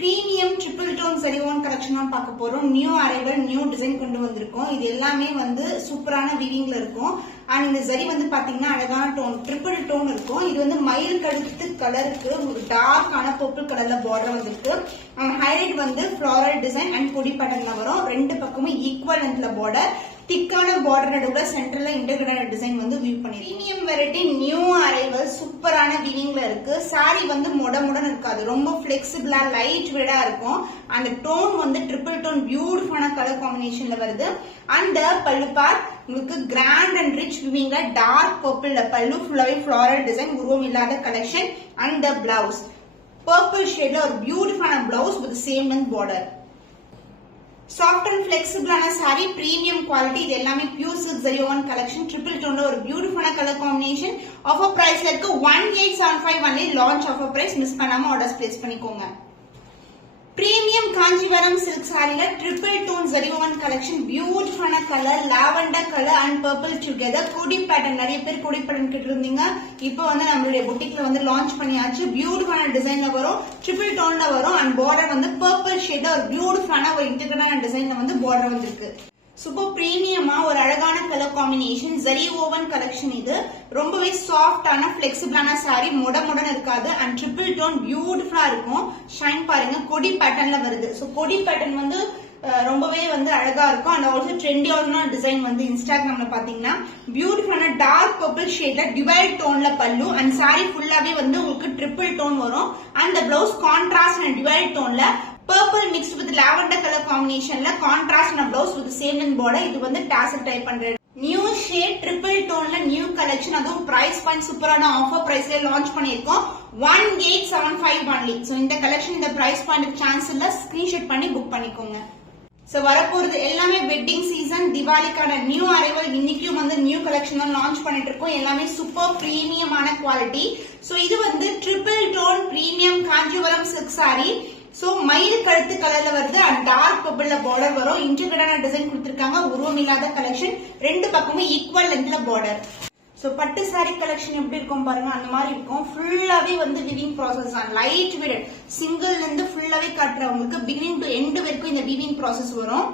Premium triple tone சரிவான் collection தான் பார்க்க போறோம். நியூ அரைவல் நியூ டிசைன் கொண்டு வந்திருக்கோம். இது எல்லாமே வந்து சூப்பரான வீவிங்ல இருக்கும். அண்ட் இந்த சரி வந்து பாத்தீங்கன்னா அழகான டோன் ட்ரிபிள் டோன் இருக்கும். இது வந்து மயில் கழுத்து கலருக்கு ஒரு டார்க்கான பர்பிள் கலர்ல பார்டர் வந்திருக்கு. ஹைலைட் வந்து ஃபிளாரல் டிசைன் அண்ட் பொடி பேட்டர்ன்ல வரும். ரெண்டு பக்கமும் ஈக்குவல் லென்த்ல பார்டர், திக்கான பார்டர் நடுவுல சென்டர்ல இன்டகிரேட்டட் டிசைன் வந்து வீவ் பண்ணி பிரீமியம் வெரைட்டி நியூ அரைவல் சூப்பரான வீவிங்ல இருக்கு. சாரி வந்து முடன் இருக்காது, ரொம்ப பிளெக்சிபிளா லைட் வெயிட்டா இருக்கும். அந்த டோன் வந்து ட்ரிபிள் டோன் பியூட்டிஃபுல்லான கலர் காம்பினேஷன்ல வருது. அந்த பல்லு பார்ட் உங்களுக்கு கிராண்ட் அண்ட் ரிச் வீவிங்ல டார்க் பர்பிள்ல பல்லு ஃபுல்லாவே ஃபிளாரல் டிசைன், உருவம் இல்லாத கலெக்ஷன். அந்த பிளவுஸ் பர்பிள் ஷேட்ல ஒரு பியூட்டிஃபுல்லான blouse with same length border. Soft and பிளெக்சிபிளான சாரி, பிரீமியம் குவாலிட்டி. இது எல்லாமே பியூர் சில்க் ஜரியோன் கலெக்ஷன். ட்ரிபிள் டோன்ல ஒரு பியூட்டிஃபுல்லான கலர் காம்பினேஷன். ஆஃபர் பிரைஸ்ல இருக்கு 1875 only. Launch offer price miss பண்ணாம ஆர்டர்ஸ் பிளேஸ் பண்ணிக்கோங்க. பிரீமியம் காஞ்சிவரம் சில்க் சாரில ட்ரிபிள் டோன் ஜரியோன் கலெக்ஷன். பியூட்டிஃபுல்லான colour lavender colour and purple together. கொடி பேட்டர்ன், நிறைய பேர் கொடி பேட்டர்ன் கிட்ட இருந்தீங்க. இப்போ வந்து நம்மளுடைய புட்டிக்ல வந்து லான்ச் பண்ணியாச்சு. பியூட்டிஃபுல்லான டிசைன்ல வரும், ட்ரிபிள் டோன்ல வரும். அண்ட் பார்டர் வந்து பர்பிள் ஷேட்ல ஒரு பியூட்டிஃபுல்லான ஒரு இன்டகிரேட்டட் டிசைன்ல வந்து பார்டர் வந்திருக்கு. சூப்பர் பிரீமியமா ஒரு அழகான colour combination. Zari woven collection. இது ரொம்பவே சாஃப்டான பிளெக்சிபிளான சாரி, முடன் இருக்காது. அண்ட் ட்ரிபிள் டோன் பியூட்டிஃபுல்லா இருக்கும். ஷைன் பாருங்க, கொடி பேட்டர்ன்ல வருது. சோ கொடி பேட்டர்ன் வந்து ரொம்பவே வந்து அழகா இருக்கும். அண்ட் ஆல்சோ ட்ரெண்டியான டிசைன் வந்து இன்ஸ்டாகிராம்ல பாத்தீங்கன்னா பியூட்டிஃபுல்லான டார்க் பர்பிள் ஷேட்ல டிவைட் டோன்ல பல்லு. அண்ட் சாரி ஃபுல்லாவே வந்து உங்களுக்கு ட்ரிபிள் டோன் வரும். அந்த பிளவுஸ் கான்ட்ராஸ்ட் அண்ட் டிவைட் டோன்ல purple mixed with lavender color combination la contrast na blouse with same in border. இது வந்து tassel type பண்றது. நியூ ஷேட் ட்ரிபிள் டோன்ல நியூ கலெக்ஷன். அதுவும் பிரைஸ் பாயிண்ட் சூப்பரான ஆஃபர் பிரைஸ்ல லான்ச் பண்ணிருக்கோம். 1875 only. சோ இந்த கலெக்ஷன் இந்த பிரைஸ் பாயிண்ட் சான்ஸ் இல்ல, ஸ்கிரீன்ஷாட் பண்ணி புக் பண்ணிக்கோங்க. சோ வரப்போறது எல்லாமே வெட்டிங் சீசன், திவாலிக்கான நியூ அரைவல். இன்னைக்கும் வந்து நியூ கலெக்ஷன் தான் லான்ச் பண்ணிட்டு இருக்கோம். எல்லாமே சூப்பர் பிரீமியமான குவாலிட்டி. சோ இது வந்து triple tone premium Kanchipuram silk sari. So மயில் கழுத்து கலர்ல வருது. அண்ட் டார்க் பர்பிள்ல பார்டர் வரும். இன்டகிரேட்டட் டிசைன் கொடுத்திருக்காங்க, உருவம் இல்லாத கலெக்ஷன். ரெண்டு பக்கமும் ஈக்குவல் லென்த்ல பார்டர். சோ பட்டு சாரி கலெக்ஷன் எப்படி இருக்கும் பாருங்க, அந்த மாதிரி இருக்கும். ஃபுல்லாவே வந்து வீவிங் ப்ராசஸ் தான். லைட் வெயிட் சிங்கிள் இருந்து ஃபுல்லாவே காட்டுறவங்களுக்கு பிகினிங் டு எண்ட் வரைக்கும் இந்த வீவிங் ப்ராசஸ் வரும்.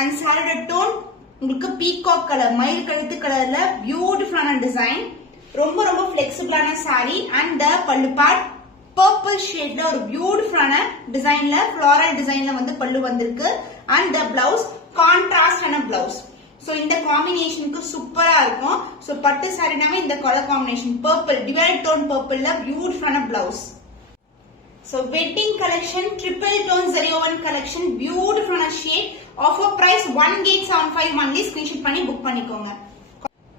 அண்ட் சாரியோட டோன் உங்களுக்கு பீகாக் கலர், மயில் கழுத்து கலர்ல பியூட்டிஃபுல்லான டிசைன். ரொம்ப ரொம்ப பிளெக்சிபிளான sari. And pallu part purple ஷேட்ல ஒரு பியூட்டிஃபுல்லான டிசைன்ல ஃபிளாரல் டிசைன்ல வந்து பல்லு வந்திருக்கு. அண்ட் த பிளவுஸ் கான்ட்ராஸ்டான பிளவுஸ். சோ இந்த காம்பினேஷனுக்கு சூப்பரா இருக்கும். சோ பட்டு சாரினாவே இந்த colour combination purple divide tone பர்பிள்ல பியூட்டிஃபுல்லான blouse. So wedding collection triple tone ஜரியோவன் கலெக்ஷன். பியூட்டிஃபுல்லான shade. Offer price 1875 only. Screenshot பண்ணி புக் பண்ணிக்கோங்க.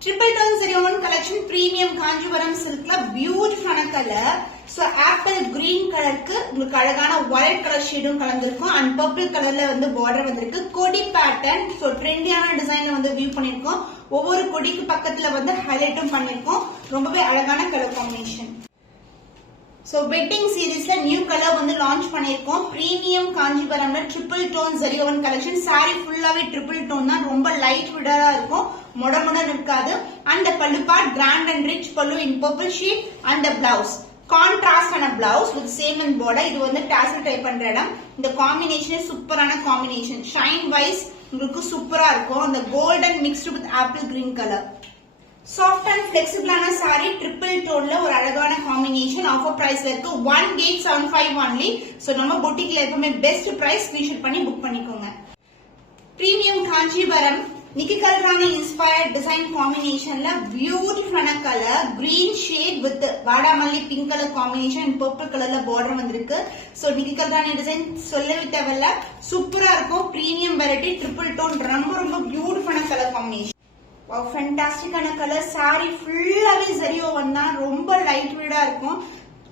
ட்ரிபிள் டோன் ஜரியோவன் கலெக்ஷன் பிரீமியம் காஞ்சிபுரம் சில்க்ல பியூட்டிஃபுல்லான கலர். சோ ஆப்பிள் கிரீன் கலருக்கு உங்களுக்கு அழகான ஒயிட் கலர் ஷேடும் கலந்துருக்கும். அண்ட் பர்பிள் கலர்ல வந்து பார்டர் வந்திருக்கு. கொடி பேட்டர்ன். சோ ட்ரெண்டியான டிசைன்ல வந்து வியூ பண்ணிருக்கோம். ஒவ்வொரு கொடிக்கு பக்கத்துல வந்து ஹைலைட்டும் பண்ணிருக்கோம். ரொம்பவே அழகான கலர் காம்பினேஷன். சோ வெட்டிங் சீரீஸ்ல நியூ கலர் வந்து லான்ச் பண்ணிருக்கோம். பிரீமியம் காஞ்சிபுரம்ல ட்ரிபிள் டோன் ஜரியோவன் கலெக்ஷன். சாரி ஃபுல்லாவே ட்ரிபிள் டோன் தான். ரொம்ப லைட் விடரா இருக்கும், முடன் இருக்காது. அந்த பல்லு part grand and rich pallu in purple shade. அந்த பிளவுஸ் கான்ட்ராஸ்டான blouse with same and border. இது வந்து டாசல் டைப் பண்ற இடம். இந்த காம்பினேஷன் சூப்பரான காம்பினேஷன். ஷைன் வைஸ் உங்களுக்கு சூப்பரா இருக்கும். அந்த golden mixed with apple green colour. Soft and பிளெக்சிபிளான சாரி ட்ரிபிள் டோன்ல ஒரு அழகான காம்பினேஷன். ஆஃபர் பிரைஸ்ல இருக்கு 1875 ஒன்லி. சோ நம்ம பொட்டிக்ல எப்பவுமே பெஸ்ட் பிரைஸ். ஸ்கிரீன்ஷாட் பண்ணி புக் பண்ணிக்கோங்க. Premium Kanchipuram Nikki Galrani inspired design காம்பினேஷன்ல beautiful colour green shade with வாடாமல்லி pink colour combination and purple கலர்ல பார்டர் வந்திருக்கு. சோ நிக்கி கல்ரானி டிசைன் சொல்லவே தேவையில்ல, சூப்பரா இருக்கும். Premium variety triple tone. ரொம்ப ரொம்ப பியூட்டிஃபுல்லான கலர் காம்பினேஷன். ஃபேண்டாஸ்டிக்கான கலர். சாரி ஃபுல்லாவே ஜரியோவன் தான். ரொம்ப லைட் வெயிட்டா இருக்கும்,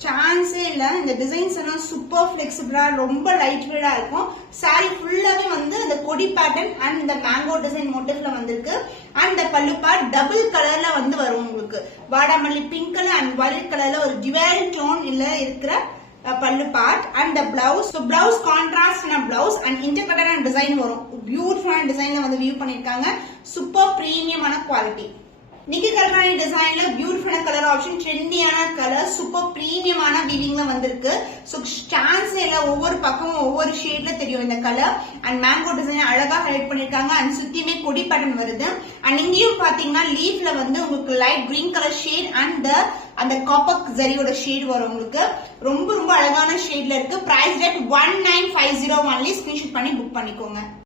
சான்ஸே இல்ல. இந்த டிசைன்ஸ் எல்லாம் சூப்பர் பிளெக்சிபிளா ரொம்ப லைட் வெயிட்டா இருக்கும். சாரி ஃபுல்லாவே வந்து இந்த கொடி பேட்டர்ன் அண்ட் இந்த மேங்கோ டிசைன் மோட்டிவ்ல வந்திருக்கு. அண்ட் இந்த பல்லு பார்ட் டபுள் கலர்ல வந்து வரும் உங்களுக்கு. வாடாமல்லி பிங்க் கலர் அண்ட் வயலட் கலர்ல ஒரு டிவைட் டோன் இல்ல இருக்கிற pallu part. And blouse. So blouse contrast blouse and intercolour design வரும். பியூட்டிஃபுல்லான டிசைன்ல வந்து வியூ பண்ணிருக்காங்க. சூப்பர் பிரீமியமான குவாலிட்டி. நிக்கி கல்ராணி டிசைன்ல பியூட்டிஃபுல்லான கலர் ஆப்ஷன், ட்ரெண்டியான கலர், சூப்பர் பிரீமியமான வீவிங்ல வந்திருக்கு. சோ ஸ்டான்ஸ் எல்லாம் ஒவ்வொரு பக்கமும் ஒவ்வொரு ஷேட்ல தெரியும் இந்த கலர். அண்ட் மேங்கோ டிசைன் அழகா ஹைலைட் பண்ணிருக்காங்க. அண்ட் சுத்தியுமே கொடி பேட்டர்ன் வருது. அண்ட் இங்கேயும் பாத்தீங்கன்னா லீஃப்ல வந்து உங்களுக்கு light green colour shade and அந்த காப்பர் ஜரியோட ஷேட் வரும் உங்களுக்கு. ரொம்ப ரொம்ப அழகான ஷேட்ல இருக்கு. Price rate 1950 only. ஸ்கிரீன்ஷாட் பண்ணி புக் பண்ணிக்கோங்க.